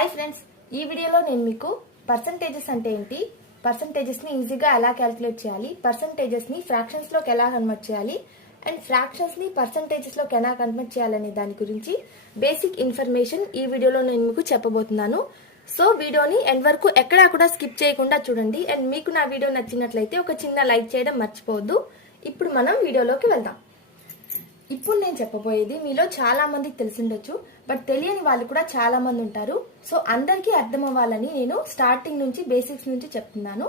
Hi friends, ఈ వీడియోలో నేను మీకు పర్సంటేజెస్ అంటే ఏంటి, పర్సంటేజెస్ ని ఈజీగా ఎలా క్యాలిక్యులేట్ చేయాలి, పర్సంటేజెస్ ని ఫ్రాక్షన్స్ లోకి ఎలా కన్వర్ట్ చేయాలి అండ్ ఫ్రాక్షన్స్ ని పర్సంటేజెస్ లోకి ఎలా కన్వర్ట్ చేయాలనే దాని గురించి బేసిక్ ఇన్ఫర్మేషన్ ఈ వీడియోలో నేను మీకు చెప్పబోతున్నాను. సో వీడియోని ఎండ్ వరకు ఎక్కడా కూడా స్కిప్ చేయకుండా చూడండి. అండ్ మీకు నా వీడియో నచ్చినట్లయితే ఒక చిన్న లైక్ చేయడం మర్చిపోవద్దు. ఇప్పుడు మనం వీడియోలోకి వెళ్దాం. ఇప్పుడు నేను చెప్పబోయేది మీలో చాలా మందికి తెలిసిండొచ్చు, బట్ తెలియని వాళ్ళు కూడా చాలా మంది ఉంటారు. సో అందరికీ అర్థం అవ్వాలని నేను స్టార్టింగ్ నుంచి బేసిక్స్ నుంచి చెప్తున్నాను.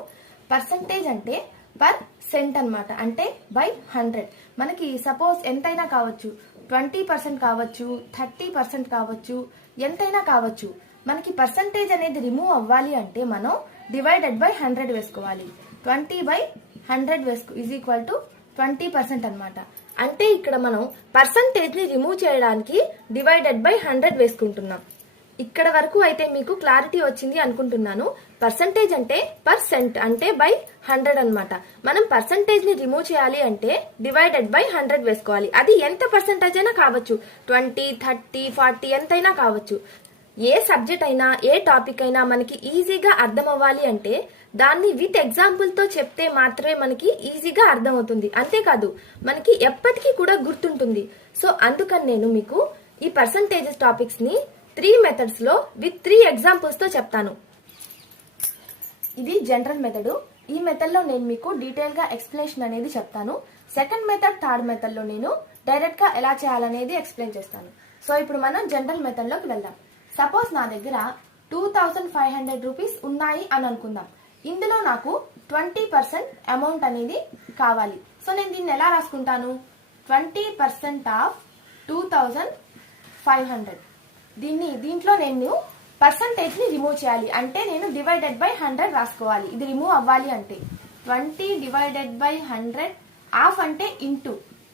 పర్సంటేజ్ అంటే పర్ సెంట్ అనమాట, అంటే బై 100. మనకి సపోజ్ ఎంతైనా కావచ్చు, 20% కావచ్చు, 30% కావచ్చు, ఎంతైనా కావచ్చు. మనకి పర్సంటేజ్ అనేది రిమూవ్ అవ్వాలి అంటే మనం డివైడెడ్ బై 100 వేసుకోవాలి. 20/100 ఈజ్ ఈక్వల్ టు 20% అనమాట. అంటే ఇక్కడ మనం పర్సంటేజ్ ని రిమూవ్ చేయడానికి డివైడెడ్ బై 100 వేసుకుంటున్నాం. ఇక్కడ వరకు అయితే మీకు క్లారిటీ వచ్చింది అనుకుంటున్నాను. పర్సంటేజ్ అంటే పర్సెంట్ అంటే బై 100 అనమాట. మనం పర్సంటేజ్ ని రిమూవ్ చేయాలి అంటే డివైడెడ్ బై 100 వేసుకోవాలి. అది ఎంత పర్సంటేజ్ అయినా కావచ్చు, 20, 30, 40 ఎంతైనా కావచ్చు. ఏ సబ్జెక్ట్ అయినా ఏ టాపిక్ అయినా మనకి ఈజీగా అర్థం అవ్వాలి అంటే దాన్ని విత్ ఎగ్జాంపుల్ తో చెప్తే మాత్రమే మనకి ఈజీగా అర్థం అవుతుంది. అంతేకాదు మనకి ఎప్పటికీ కూడా గుర్తుంటుంది. సో అందుకని నేను మీకు ఈ పర్సంటేజెస్ టాపిక్స్ ని 3 మెథడ్స్ లో విత్ 3 ఎగ్జాంపుల్స్ తో చెప్తాను. ఇది జనరల్ మెథడ్. ఈ మెథడ్ లో నేను మీకు డీటెయిల్ గా ఎక్స్ప్లెనేషన్ అనేది చెప్తాను. సెకండ్ మెథడ్, థర్డ్ మెథడ్ లో నేను డైరెక్ట్ గా ఎలా చేయాలనేది ఎక్స్ప్లెయిన్ చేస్తాను. సో ఇప్పుడు మనం జనరల్ మెథడ్ లోకి వెళ్దాం. సపోజ్ నా దగ్గర 2500 రూపీస్ ఉన్నాయి అని అనుకుందాం. ఇందులో నాకు 20% అమౌంట్ అనేది కావాలి. సో నేను దీన్ని ఎలా రాసుకుంటాను? 20% ఆఫ్ 2500. దీంట్లో నేను పర్సంటేజ్ ని రిమూవ్ చేయాలి అంటే నేను డివైడెడ్ బై 100 రాసుకోవాలి. ఇది రిమూవ్ అవ్వాలి అంటే 20 డివైడెడ్ బై 100 ఆఫ్ అంటే into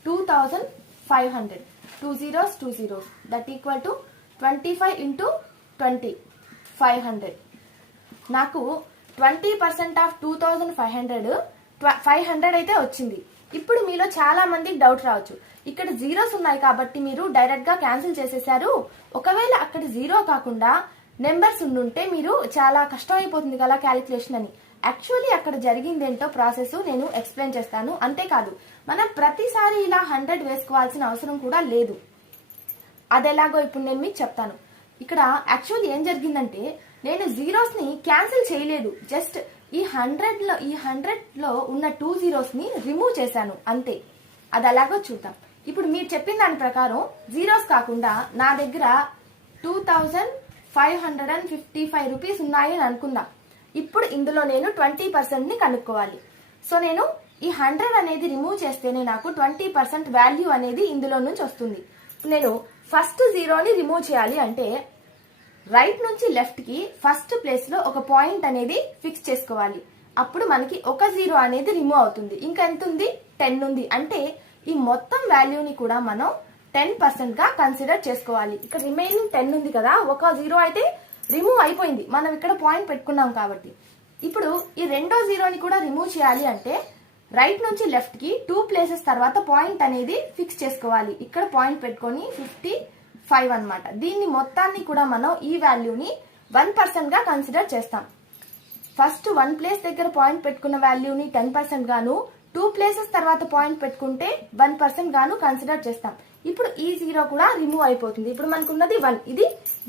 2500. 2 zeros 2 zeros that equal to 25 into 20 500. నాకు 20% ఆఫ్ 2500 అయితే వచ్చింది. ఇప్పుడు మీలో చాలా మందికి డౌట్ రావచ్చు, ఇక్కడ జీరోస్ ఉన్నాయి కాబట్టి మీరు డైరెక్ట్ గా క్యాన్సిల్ చేసేసారు. ఒకవేళ అక్కడ జీరో కాకుండా నెంబర్స్ ఉండుంటే మీరు చాలా కష్టం అయిపోతుంది కదా క్యాలిక్యులేషన్ అని. యాక్చువల్లీ అక్కడ జరిగిందేంటో ప్రాసెస్ నేను ఎక్స్ప్లెయిన్ చేస్తాను. అంతేకాదు మనం ప్రతిసారి ఇలా 100 వేసుకోవాల్సిన అవసరం కూడా లేదు. అదెలాగో ఇప్పుడు నేను మీకు చెప్తాను. ఇక్కడ యాక్చువల్లీ ఏం జరిగిందంటే నేను జీరోస్ ని క్యాన్సిల్ చేయలేదు, జస్ట్ ఈ 100 లో ఉన్న 2 zeros ని రిమూవ్ చేశాను అంతే. అది అలాగో చూద్దాం. ఇప్పుడు మీరు చెప్పిన దాని ప్రకారం జీరోస్ కాకుండా నా దగ్గర 2555 రూపీస్ ఉన్నాయి అని అనుకుందాం. ఇప్పుడు ఇందులో నేను 20% ని కనుక్కోవాలి. సో నేను ఈ 100 అనేది రిమూవ్ చేస్తేనే నాకు 20% వాల్యూ అనేది ఇందులో నుంచి వస్తుంది. నేను ఫస్ట్ జీరోని రిమూవ్ చేయాలి అంటే రైట్ నుంచి లెఫ్ట్ కి ఫస్ట్ ప్లేస్ లో ఒక పాయింట్ అనేది ఫిక్స్ చేసుకోవాలి. అప్పుడు మనకి ఒక జీరో అనేది రిమూవ్ అవుతుంది. ఇంకా ఎంత ఉంది? 10 ఉంది. అంటే ఈ మొత్తం వాల్యూని కూడా మనం 10% గా కన్సిడర్ చేసుకోవాలి. ఇక్కడ రిమైనింగ్ 10 ఉంది కదా, ఒక జీరో అయితే రిమూవ్ అయిపోయింది, మనం ఇక్కడ పాయింట్ పెట్టుకున్నాం కాబట్టి. ఇప్పుడు ఈ రెండో జీరోని కూడా రిమూవ్ చేయాలి అంటే రైట్ నుంచి లెఫ్ట్ కి 2 ప్లేసెస్ తర్వాత పాయింట్ అనేది ఫిక్స్ చేసుకోవాలి. ఇక్కడ పాయింట్ పెట్టుకొని 55 అన్నమాట. దీన్ని మొత్తాన్ని కూడా మనం ఈ వాల్యూని 1% గా కన్సిడర్ చేస్తాం. ఫస్ట్ 1 ప్లేస్ దగ్గర పాయింట్ పెట్టుకున్న వాల్యూని 10% గాను, 2 ప్లేసెస్ తర్వాత పాయింట్ పెట్టుకుంటే 1% గాను కన్సిడర్ చేస్తాం. ఇప్పుడు ఈ జీరో కూడా రిమూవ్ అయిపోతుంది. ఇప్పుడు మనకున్నది 1, ఇది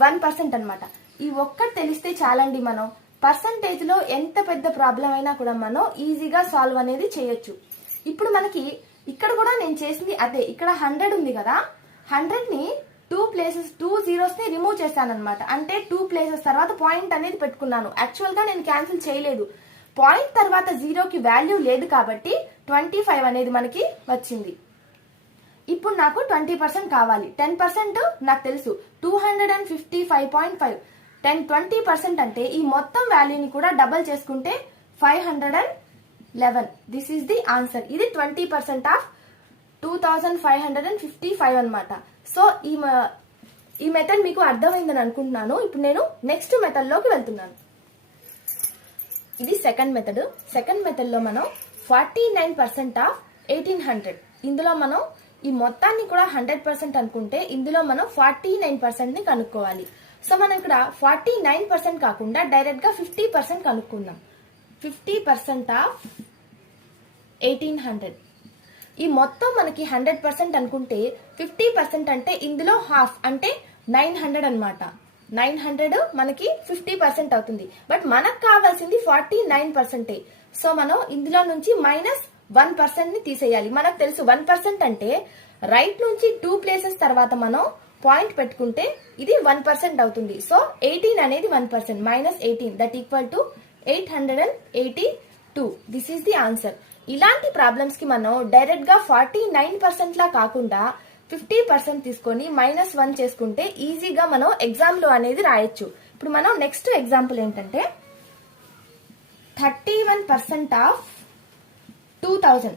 1% అన్నమాట. ఈ ఒక్కటి తెలిస్తే చాలండి, మనం పర్సంటేజ్ లో ఎంత పెద్ద ప్రాబ్లం అయినా కూడా మనం ఈజీగా సాల్వ్ అనేది చేయొచ్చు. ఇప్పుడు మనకి ఇక్కడ కూడా నేను చేసింది అదే. ఇక్కడ 100 ఉంది కదా, 100 ని 2 zeros ని రిమూవ్ చేశాను అనమాట. అంటే 2 ప్లేసెస్ తర్వాత పాయింట్ అనేది పెట్టుకున్నాను. యాక్చువల్ గా నేను క్యాన్సిల్ చేయలేదు. పాయింట్ తర్వాత జీరోకి వాల్యూ లేదు కాబట్టి 25 అనేది మనకి వచ్చింది. ఇప్పుడు నాకు 20% కావాలి. 10% నాకు తెలుసు 255.5. 20% అంటే ఈ మొత్తం వాల్యూని కూడా డబల్ చేసుకుంటే 511. This is the answer. ఇది 20% ఆఫ్ 2555 అనమాట. సో ఈ మెథడ్ మీకు అర్థమైందని అనుకుంటున్నాను. ఇప్పుడు నేను నెక్స్ట్ మెథడ్ లోకి వెళ్తున్నాను. ఇది సెకండ్ మెథడ్. సెకండ్ మెథడ్ లో మనం 49% ఆఫ్ 1800. ఇందులో మనం ఈ మొత్తాన్ని కూడా 100% అనుకుంటే ఇందులో మనం 49% ని కనుక్కోవాలి. సో మనం ఇక్కడ 49% కాకుండా డైరెక్ట్ గా 50% కనుక్కుందాం. 50% ఆఫ్ 1800. ఈ మొత్తం మనకి 100% అనుకుంటే 50% అంటే ఇందులో హాఫ్ అంటే 900 అనమాట. 900 మనకి 50% అవుతుంది. బట్ మనకు కావాల్సింది 49%. సో మనం ఇందులో నుంచి -1% ని తీసేయాలి. మనకు తెలుసు 1% అంటే రైట్ నుంచి 2 ప్లేసెస్ తర్వాత మనం పాయింట్ పెట్టుకుంటే ఇది 1% అవుతుంది. సో 18 అనేది 1%, -18 that equal to 882. This is the answer. ఇలాంటి ప్రాబ్లమ్స్ కి మనం డైరెక్ట్ గా 49% లా కాకుండా 50% తీసుకొని -1 చేసుకుంటే ఈజీగా మనం ఎగ్జామ్ లో అనేది రాయొచ్చు. ఇప్పుడు మనం నెక్స్ట్ ఎగ్జాంపుల్ ఏంటంటే 31% ఆఫ్ 2000.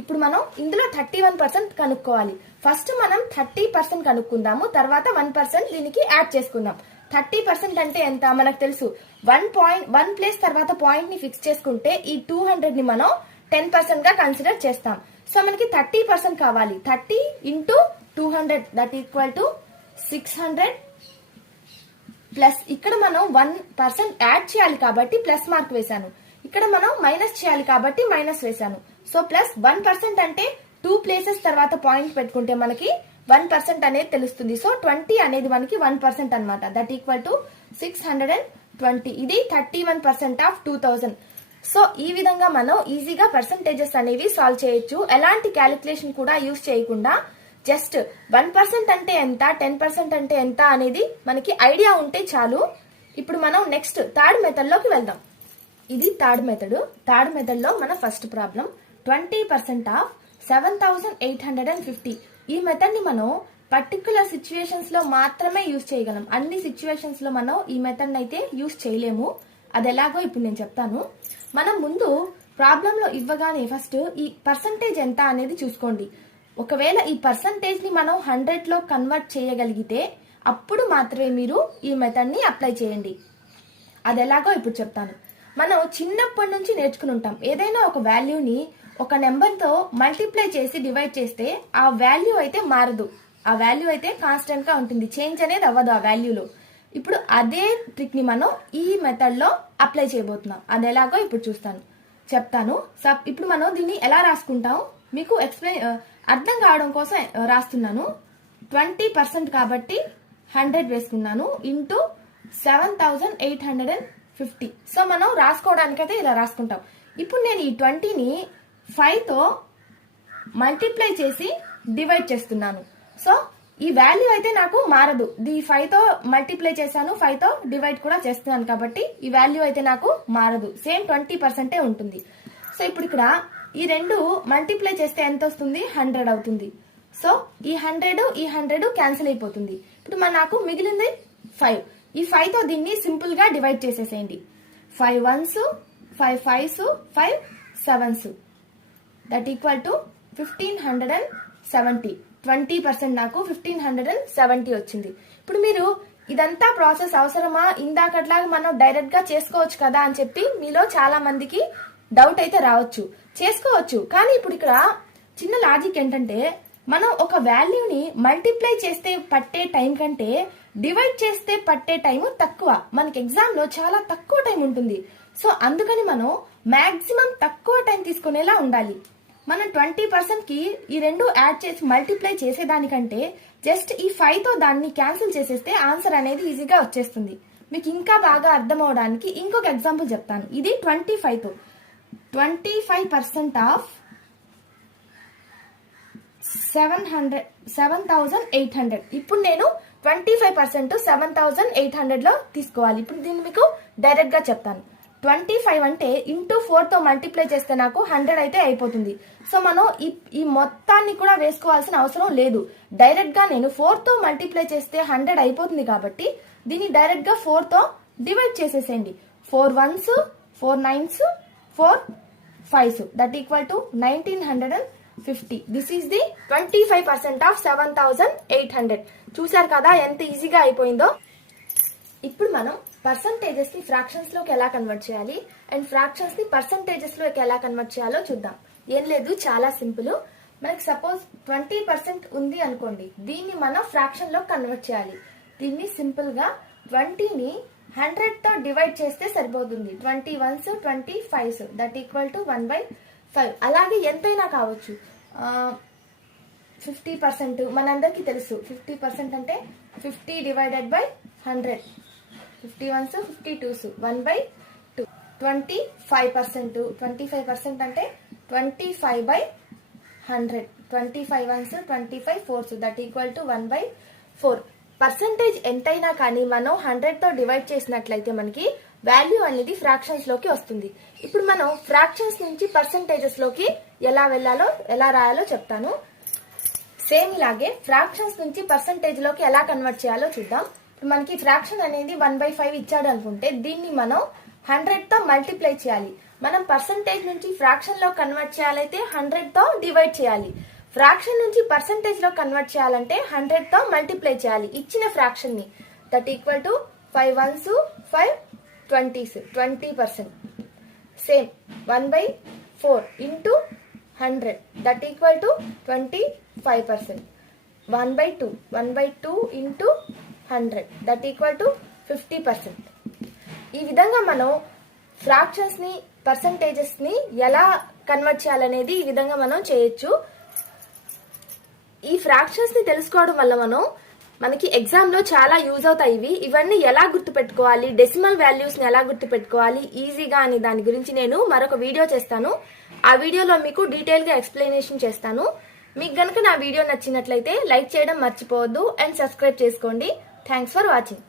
ఇప్పుడు మనం ఇందులో 31% కనుక్కోవాలి. ఫస్ట్ మనం 30% కనుక్కుందాము, తర్వాత 1% దీనికి యాడ్ చేసుకుందాం. 30% అంటే ఎంత మనకు తెలుసు. 1 ప్లేస్ తర్వాత పాయింట్ ని ఫిక్స్ చేసుకుంటే ఈ 200 ని మనం 10% గా కన్సిడర్ చేస్తాం. సో మనకి 30% కావాలి. 30 into 200 that equal to 600 plus ఇక్కడ మనం 1% యాడ్ చేయాలి కాబట్టి ప్లస్ మార్క్ వేశాను. ఇక్కడ మనం మైనస్ చేయాలి కాబట్టి మైనస్ వేశాను. సో ప్లస్ 1% అంటే 2 ప్లేసెస్ తర్వాత పాయింట్ పెట్టుకుంటే మనకి 1% అనేది తెలుస్తుంది. సో 20 అనేది మనకి 1% అనమాట. That equal to 620. ఇది 31% ఆఫ్ 2000. సో ఈ విధంగా మనం ఈజీగా పర్సంటేజెస్ అనేవి సాల్వ్ చేయొచ్చు. ఎలాంటి క్యాలిక్యులేషన్ కూడా యూజ్ చేయకుండా జస్ట్ 1% అంటే ఎంత, 10% అంటే ఎంత అనేది మనకి ఐడియా ఉంటే చాలు. ఇప్పుడు మనం నెక్స్ట్ థర్డ్ మెథడ్ లోకి వెళ్దాం. ఇది థర్డ్ మెథడ్. థర్డ్ మెథడ్ లో మన ఫస్ట్ ప్రాబ్లం 20% ఆఫ్ 7850. ఈ మెథడ్ ని మనం పర్టికులర్ సిచ్యువేషన్స్ లో మాత్రమే యూజ్ చేయగలం. అన్ని సిచ్యువేషన్స్ లో మనం ఈ మెథడ్ అయితే యూజ్ చేయలేము. అది ఎలాగో ఇప్పుడు నేను చెప్తాను. మనం ముందు ప్రాబ్లం లో ఇవ్వగానే ఫస్ట్ ఈ పర్సంటేజ్ ఎంత అనేది చూసుకోండి. ఒకవేళ ఈ పర్సంటేజ్ ని మనం 100 లో కన్వర్ట్ చేయగలిగితే అప్పుడు మాత్రమే మీరు ఈ మెథడ్ ని అప్లై చేయండి. అది ఎలాగో ఇప్పుడు చెప్తాను. మనం చిన్నప్పటి నుంచి నేర్చుకుని ఉంటాం. ఏదైనా ఒక వాల్యూని ఒక నెంబర్ తో మల్టిప్లై చేసి డివైడ్ చేస్తే ఆ వాల్యూ అయితే మారదు. ఆ వాల్యూ అయితే కాన్స్టెంట్ గా ఉంటుంది. చేంజ్ అనేది అవ్వదు ఆ వాల్యూలో. ఇప్పుడు అదే ట్రిక్ ని మనం ఈ మెథడ్ లో అప్లై చేయబోతున్నాం. అది ఎలాగో ఇప్పుడు చెప్తాను. ఇప్పుడు మనం దీన్ని ఎలా రాసుకుంటాం మీకు అర్థం కావడం కోసం రాస్తున్నాను. 20% కాబట్టి 100 వేసుకున్నాను ఇంటూ 7850. సో మనం రాసుకోవడానికైతే ఇలా రాసుకుంటాం. ఇప్పుడు నేను ఈ 20ని 5తో మల్టిప్లై చేసి డివైడ్ చేస్తున్నాను. సో ఈ వాల్యూ అయితే నాకు మారదు. ఈ 5తో మల్టిప్లై చేశాను, 5తో డివైడ్ కూడా చేస్తున్నాను కాబట్టి ఈ వాల్యూ అయితే నాకు మారదు. సేమ్ 20% ఉంటుంది. సో ఇప్పుడు ఇక్కడ ఈ రెండు మల్టిప్లై చేస్తే ఎంత వస్తుంది? 100 అవుతుంది. సో ఈ 100 క్యాన్సిల్ అయిపోతుంది. ఇప్పుడు నాకు మిగిలింది 5. ఈ 5తో దీన్ని సింపుల్ గా డివైడ్ చేసేసేయండి. 5 1s, 5 5s, 5 7s. That equal to 1570. 20% నాకు 1570 వచ్చింది. ఇప్పుడు మీరు ఇదంతా ప్రాసెస్ అవసరమా, ఇందాకట్లాగా మనం డైరెక్ట్ గా చేసుకోవచ్చు కదా అని చెప్పి మీలో చాలా మందికి డౌట్ అయితే రావచ్చు. చేసుకోవచ్చు, కానీ ఇప్పుడు ఇక్కడ చిన్న లాజిక్ ఏంటంటే మనం ఒక వాల్యూని మల్టిప్లై చేస్తే పట్టే టైం కంటే డివైడ్ చేస్తే పట్టే టైం తక్కువ. మనకి ఎగ్జామ్ లో చాలా తక్కువ టైం ఉంటుంది. సో అందుకని మనం మాక్సిమం తక్కువ టైం తీసుకునేలా ఉండాలి. మనం 20% కి ఈ రెండు యాడ్ చేసి మల్టిప్లై చేసేదానికంటే జస్ట్ ఈ 5తో దాన్ని క్యాన్సిల్ చేసేస్తే ఆన్సర్ అనేది ఈజీగా వచ్చేస్తుంది. మీకు ఇంకా బాగా అర్థం అవడానికి ఇంకొక ఎగ్జాంపుల్ చెప్తాను. ఇది 25తో 25% ఆఫ్ 7800. ఇప్పుడు నేను 25% 7800 లో తీసుకోవాలి. ఇప్పుడు దీన్ని మీకు డైరెక్ట్ గా చెప్తాను. 25 అంటే ఇంటూ 4తో మల్టిప్లై చేస్తే నాకు 100 అయితే అయిపోతుంది. సో మనం ఈ మొత్తాన్ని కూడా వేసుకోవాల్సిన అవసరం లేదు. డైరెక్ట్ గా నేను 4తో మల్టిప్లై చేస్తే 100 అయిపోతుంది కాబట్టి దీన్ని డైరెక్ట్ గా 4తో డివైడ్ చేసేసేయండి. 4 1s, 4 9s, 4 5s. That equal to 1950. This is the 25% of 7800. చూసారు కదా ఎంత ఈజీగా అయిపోయిందో. ఇప్పుడు మనం పర్సంటేజెస్ ని ఫ్రాక్షన్స్ లోకి ఎలా కన్వర్ట్ చేయాలి అండ్ ఫ్రాక్షన్స్ ని పర్సంటేజెస్ లోకి ఎలా కన్వర్ట్ చేయాలో చూద్దాం. ఏం లేదు, చాలా సింపుల్. మనకి సపోజ్ 20% ఉంది అనుకోండి, దీన్ని మనం ఫ్రాక్షన్ లో కన్వర్ట్ చేయాలి. దీన్ని సింపుల్ గా 20ని 100తో డివైడ్ చేస్తే సరిపోతుంది. 20 1s 20 5s that equal to 1/5. అలాగే ఎంతైనా కావచ్చు. 50% మనందరికీ తెలుసు. 50% అంటే 50 డివైడెడ్ బై 100. 50 1s 50 2s 1/2. 25%. 25% అంటే 25/100. 25 1s 25 4s that equal to 1/4. Percentage ఎంతైనా కానీ మనం 100తో డివైడ్ చేసినట్లయితే మనకి వాల్యూ అనేది ఫ్రాక్షన్స్ లోకి వస్తుంది. ఇప్పుడు మనం ఫ్రాక్షన్స్ నుంచి పర్సంటేజెస్ లోకి ఎలా రాయాలో చెప్తాను. సేమ్ ఇలాగే ఫ్రాక్షన్స్ నుంచి పర్సంటేజ్ లోకి ఎలా కన్వర్ట్ చేయాలో చూద్దాం. మనకి ఫ్రాక్షన్ అనేది 1/5 ఇచ్చాడు అనుకుంటే దీన్ని మనం 100తో మల్టిప్లై చేయాలి. మనం పర్సంటేజ్ నుంచి ఫ్రాక్షన్ లో కన్వర్ట్ చేయాలైతే 100తో డివైడ్ చేయాలి. ఫ్రాక్షన్ నుంచి పర్సంటేజ్ లో కన్వర్ట్ చేయాలంటే 100తో మల్టిప్లై చేయాలి ఇచ్చిన ఫ్రాక్షన్ ని. That equal to 5 1s 5 20s 20%. Same 1/4 into 100 that equal to 25%. 1/2 into 100 that equal to 50%. ఈ విధంగా మనం ఫ్రాక్షన్స్ ని పర్సంటేజెస్ ని ఎలా కన్వర్ట్ చేయాలనేది ఈ విధంగా మనం చేయొచ్చు. ఈ ఫ్రాక్షన్స్ ని తెలుసుకోవడం వల్ల మనకి ఎగ్జామ్ లో చాలా యూజ్ అవుతాయి. ఇవన్నీ ఎలా గుర్తుపెట్టుకోవాలి, డెసిమల్ వాల్యూస్ ని ఎలా గుర్తుపెట్టుకోవాలి ఈజీగా అని దాని గురించి నేను మరొక వీడియో చేస్తాను. ఆ వీడియోలో మీకు డీటెయిల్ గా ఎక్స్ప్లెనేషన్ చేస్తాను. మీకు గనుక నా వీడియో నచ్చినట్లయితే లైక్ చేయడం మర్చిపోవద్దు అండ్ సబ్స్క్రైబ్ చేసుకోండి. Thanks for watching.